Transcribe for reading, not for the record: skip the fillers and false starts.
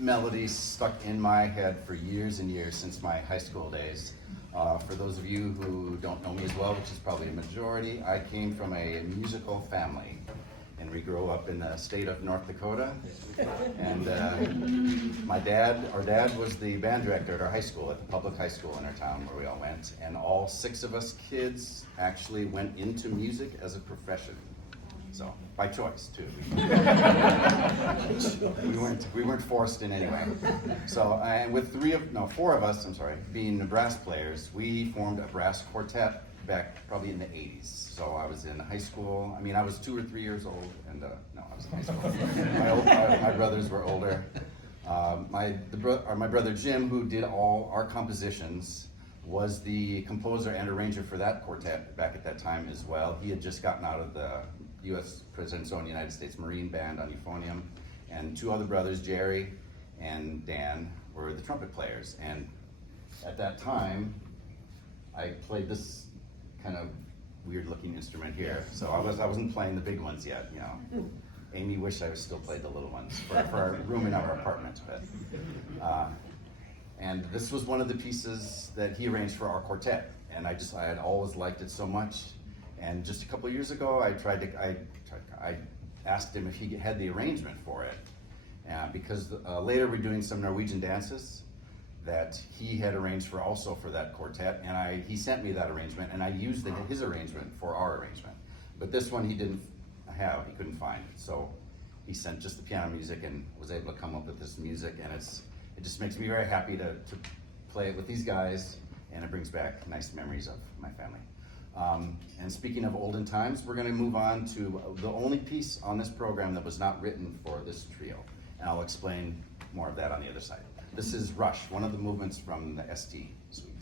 melody stuck in my head for years and years since my high school days. For those of you who don't know me as well, which is probably a majority, I came from a musical family. And we grew up in the state of North Dakota. And our dad was the band director at our high school, at the public high school in our town where we all went. And all 6 of us kids actually went into music as a profession. So, by choice too. we weren't forced in any way. So, and with 4 of us, being brass players, we formed a brass quartet back probably in the 80s. So I was in high school. I mean, I was 2 or 3 years old, and I was in high school. My brothers were older. My brother Jim, who did all our compositions, was the composer and arranger for that quartet back at that time as well. He had just gotten out of the U.S. President's Own United States Marine Band on euphonium, and 2 other brothers, Jerry and Dan, were the trumpet players. And at that time, I played this kind of weird-looking instrument here. So I wasn't playing the big ones yet, you know. Amy wished I still played the little ones for our room in our apartment. But, and this was one of the pieces that he arranged for our quartet, and I had always liked it so much. And just a couple of years ago, I asked him if he had the arrangement for it, because later we're doing some Norwegian dances that he had arranged for that quartet, and he sent me that arrangement, and I used his arrangement for our arrangement. But this one he couldn't find it, so he sent just the piano music and was able to come up with this music, and it just makes me very happy to play it with these guys, and it brings back nice memories of my family. And speaking of olden times, we're going to move on to the only piece on this program that was not written for this trio, and I'll explain more of that on the other side. This is Rush, one of the movements from the ST suite.